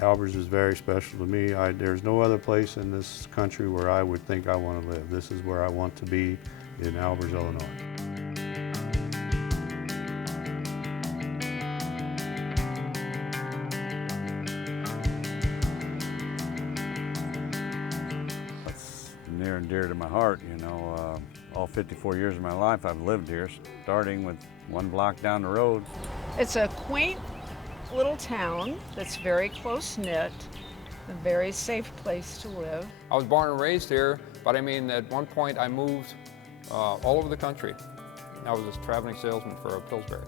Albers is very special to me. There's no other place in this country where I would think I want to live. This is where I want to be, in Albers, Illinois. It's near and dear to my heart, you know. All 54 years of my life I've lived here, starting with one block down the road. It's a quaint little town that's very close-knit, a very safe place to live. I was born and raised here, but I mean, at one point I moved all over the country. I was a traveling salesman for Pillsbury,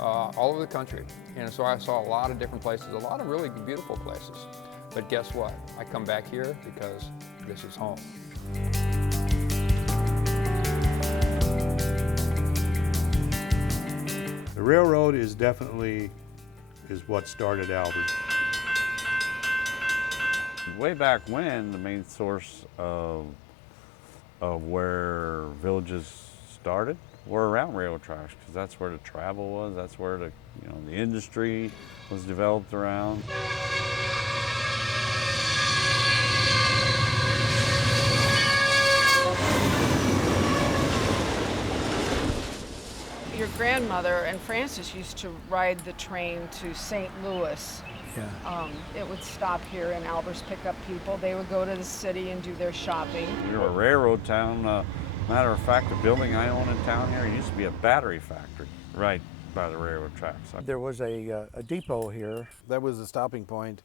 all over the country. And so I saw a lot of different places, a lot of really beautiful places. But guess what? I come back here because this is home. The railroad is definitely what started Albers. Way back when, the main source of where villages started were around railroad tracks, because that's where the travel was, that's where the industry was developed around. Your grandmother and Francis used to ride the train to St. Louis. Yeah. It would stop here in Albers, pick up people. They would go to the city and do their shopping. We were a railroad town. Matter of fact, the building I own in town here used to be a battery factory right by the railroad tracks. There was a depot here. That was the stopping point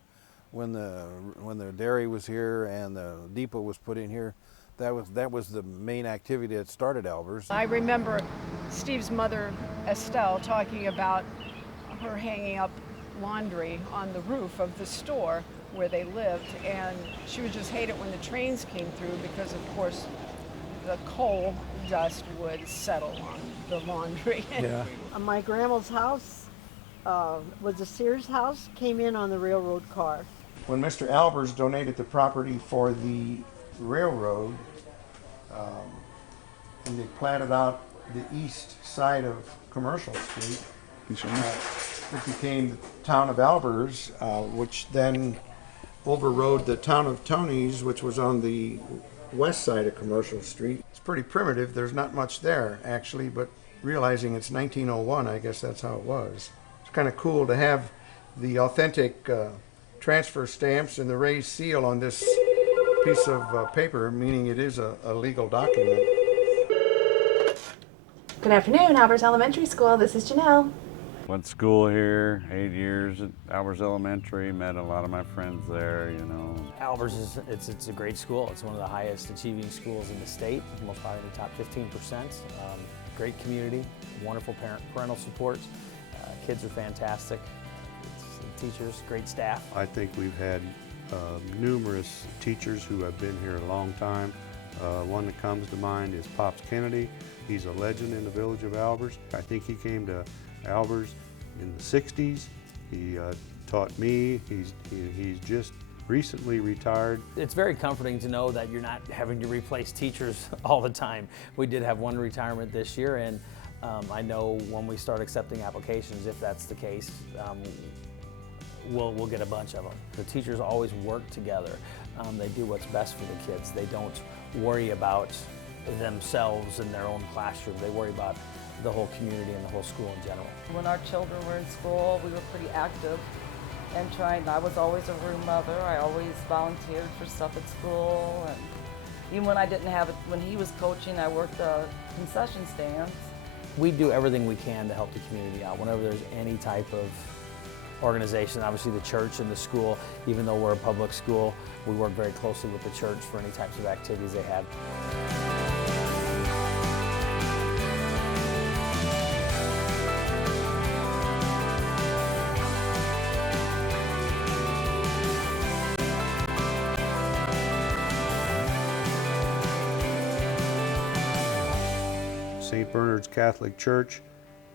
when the dairy was here and the depot was put in here. That was the main activity that started Albers. I remember Steve's mother, Estelle, talking about her hanging up laundry on the roof of the store where they lived, and she would just hate it when the trains came through because, of course, the coal dust would settle on the laundry. Yeah. My grandma's house was a Sears house, came in on the railroad car. When Mr. Albers donated the property for the railroad, and they platted out the east side of Commercial Street, it became the town of Albers, which then overrode the town of Tony's, which was on the west side of Commercial Street. It's pretty primitive. There's not much there, actually, but realizing it's 1901, I guess that's how it was. It's kind of cool to have the authentic transfer stamps and the raised seal on this piece of paper, meaning it is a legal document. Good afternoon, Albers Elementary School. This is Janelle. Went to school here, 8 years at Albers Elementary, met a lot of my friends there, you know. Albers it's a great school. It's one of the highest achieving schools in the state, most probably in the top 15%. Great community, wonderful parental support. Kids are fantastic. Teachers, great staff. I think we've had numerous teachers who have been here a long time. One that comes to mind is Pops Kennedy. He's a legend in the village of Albers. I think he came to Albers in the 60s. He taught me. He's just recently retired. It's very comforting to know that you're not having to replace teachers all the time. We did have one retirement this year, and I know when we start accepting applications, if that's the case, we'll get a bunch of them. The teachers always work together. They do what's best for the kids. They don't worry about themselves in their own classroom. They worry about the whole community and the whole school in general. When our children were in school, we were pretty active and I was always a room mother. I always volunteered for stuff at school, and even when I didn't have it, when he was coaching, I worked the concession stands. We do everything we can to help the community out whenever there's any type of organization. Obviously the church and the school, even though we're a public school, we work very closely with the church for any types of activities they have. St. Bernard's Catholic Church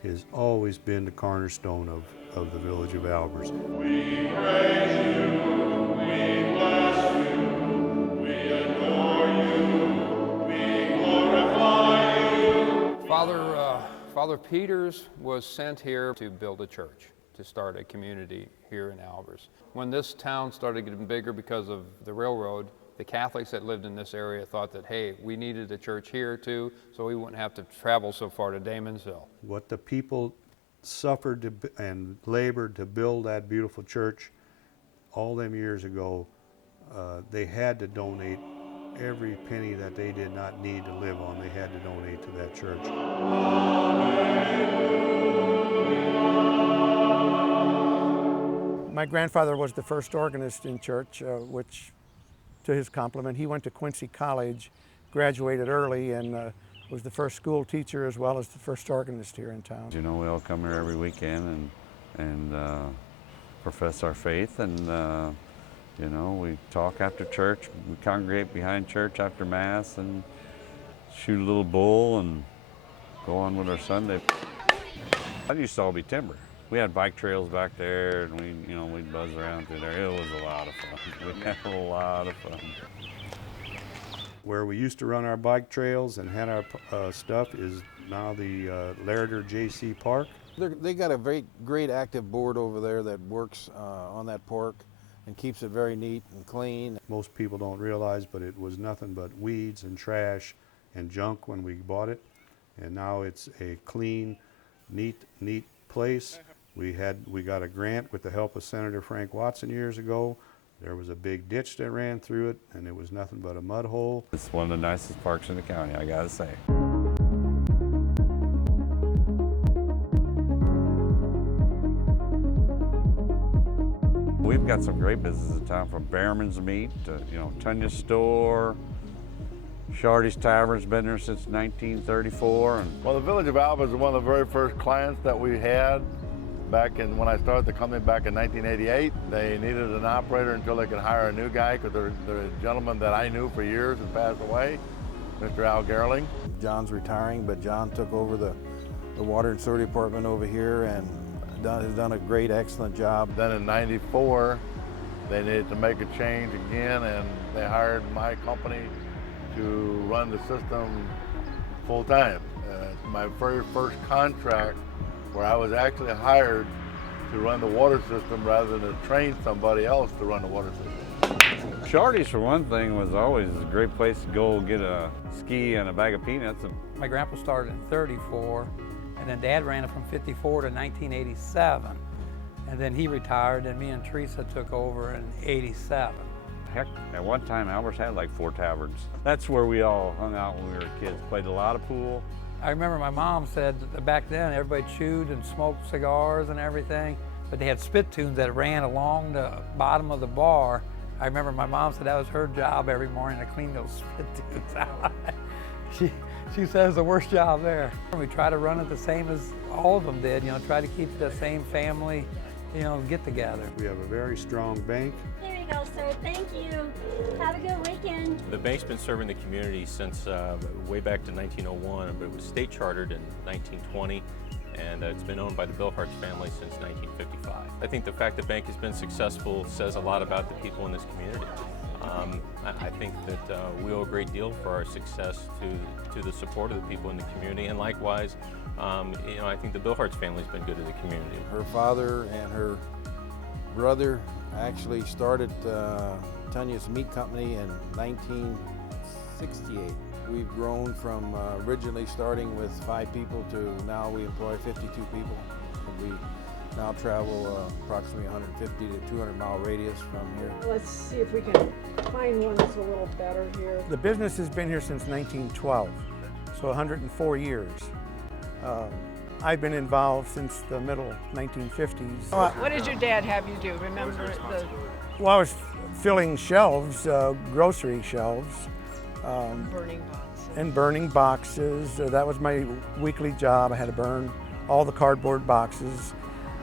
has always been the cornerstone of the village of Albers. We praise you, we bless you, we adore you, we glorify you. Father Peters was sent here to build a church. to start a community here in Albers. When this town started getting bigger because of the railroad, the Catholics that lived in this area thought that, hey, we needed a church here too, so we wouldn't have to travel so far to Damonsville. What the people suffered and labored to build that beautiful church all them years ago, they had to donate every penny that they did not need to live on. They had to donate to that church. My grandfather was the first organist in church, which, to his compliment, he went to Quincy College, graduated early, and was the first school teacher as well as the first organist here in town. You know, we all come here every weekend and profess our faith, and you know, we talk after church. We congregate behind church after Mass and shoot a little bull and go on with our Sunday. That used to all be timber. We had bike trails back there, and we'd buzz around through there. It was a lot of fun. We had a lot of fun. Where we used to run our bike trails and had our stuff is now the Larider J.C. Park. They got a very great active board over there that works on that park and keeps it very neat and clean. Most people don't realize, but it was nothing but weeds and trash and junk when we bought it. And now it's a clean, neat place. We got a grant with the help of Senator Frank Watson years ago. There was a big ditch that ran through it, and it was nothing but a mud hole. It's one of the nicest parks in the county, I gotta say. We've got some great businesses in town, from Behrman's Meat to, Tunya's Store. Shardy's Tavern's been there since 1934. Well, the Village of Albers was one of the very first clients that we had back when I started the company back in 1988. They needed an operator until they could hire a new guy, because the gentleman that I knew for years has passed away, Mr. Al Gerling. John's retiring, but John took over the water and sewer department over here and has done a great, excellent job. Then in '94, they needed to make a change again, and they hired my company to run the system full time. My very first contract where I was actually hired to run the water system rather than to train somebody else to run the water system. Shardy's, for one thing, was always a great place to go get a ski and a bag of peanuts. My grandpa started in '34, and then Dad ran it from '54 to 1987. And then he retired, and me and Teresa took over in '87. Heck, at one time, Albers had like 4 taverns. That's where we all hung out when we were kids, played a lot of pool. I remember my mom said that back then everybody chewed and smoked cigars and everything, but they had spittoons that ran along the bottom of the bar. I remember my mom said that was her job every morning, to clean those spittoons out. She said it was the worst job there. We try to run it the same as all of them did, try to keep the same family, get together. We have a very strong bank. There you go, sir. Thank you. Have a good weekend. The bank's been serving the community since way back to 1901, but it was state chartered in 1920, and it's been owned by the Bilhartz family since 1955. I think the fact the bank has been successful says a lot about the people in this community. I think that we owe a great deal for our success to the support of the people in the community, and likewise, I think the Bilhartz family's been good to the community. Her father and her brother actually started Tunya's Meat Company in 1968. We've grown from originally starting with 5 people to now we employ 52 people. We now travel approximately 150 to 200 mile radius from here. Let's see if we can find one that's a little better here. The business has been here since 1912, so 104 years. I've been involved since the middle 1950s. What did your dad have you do? Remember the... Well, I was filling shelves, grocery shelves. Burning boxes. And burning boxes. That was my weekly job. I had to burn all the cardboard boxes.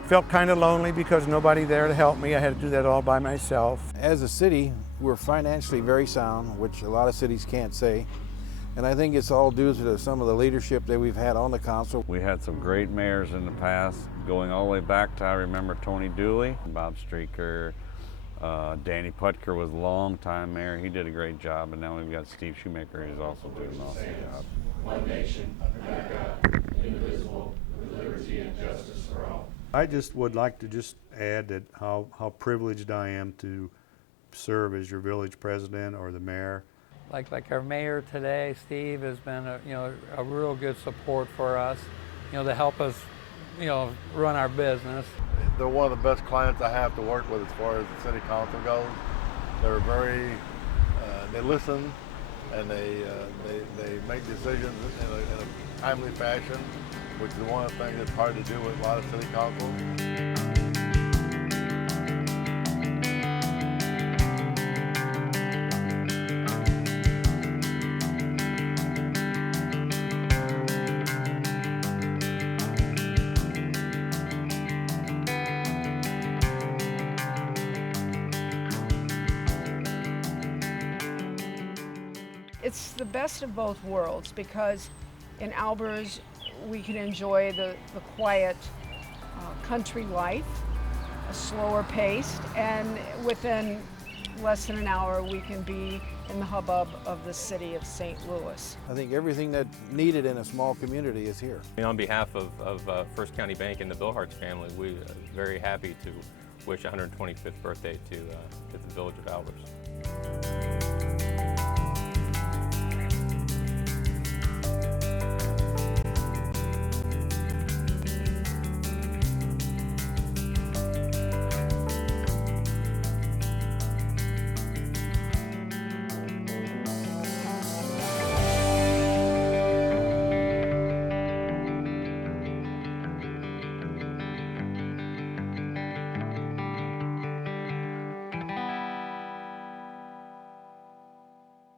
Felt kind of lonely because nobody there to help me. I had to do that all by myself. As a city, we're financially very sound, which a lot of cities can't say. And I think it's all due to some of the leadership that we've had on the council. We had some great mayors in the past, going all the way back to, I remember, Tony Dooley, Bob Streaker, Danny Putker was a long-time mayor. He did a great job, and now we've got Steve Shoemaker, who's also doing an awesome job. One nation, under God, indivisible, with liberty and justice for all. I just would like to just add that how privileged I am to serve as your village president or the mayor. Like our mayor today, Steve, has been a real good support for us, to help us, run our business. They're one of the best clients I have to work with as far as the city council goes. They're very, they listen and they make decisions in a timely fashion, which is one of the things that's hard to do with a lot of city councils. It's the best of both worlds because in Albers we can enjoy the quiet country life, a slower paced, and within less than an hour we can be in the hubbub of the city of St. Louis. I think everything that's needed in a small community is here. On behalf of First County Bank and the Billhartz family, we're very happy to wish 125th birthday to the village of Albers.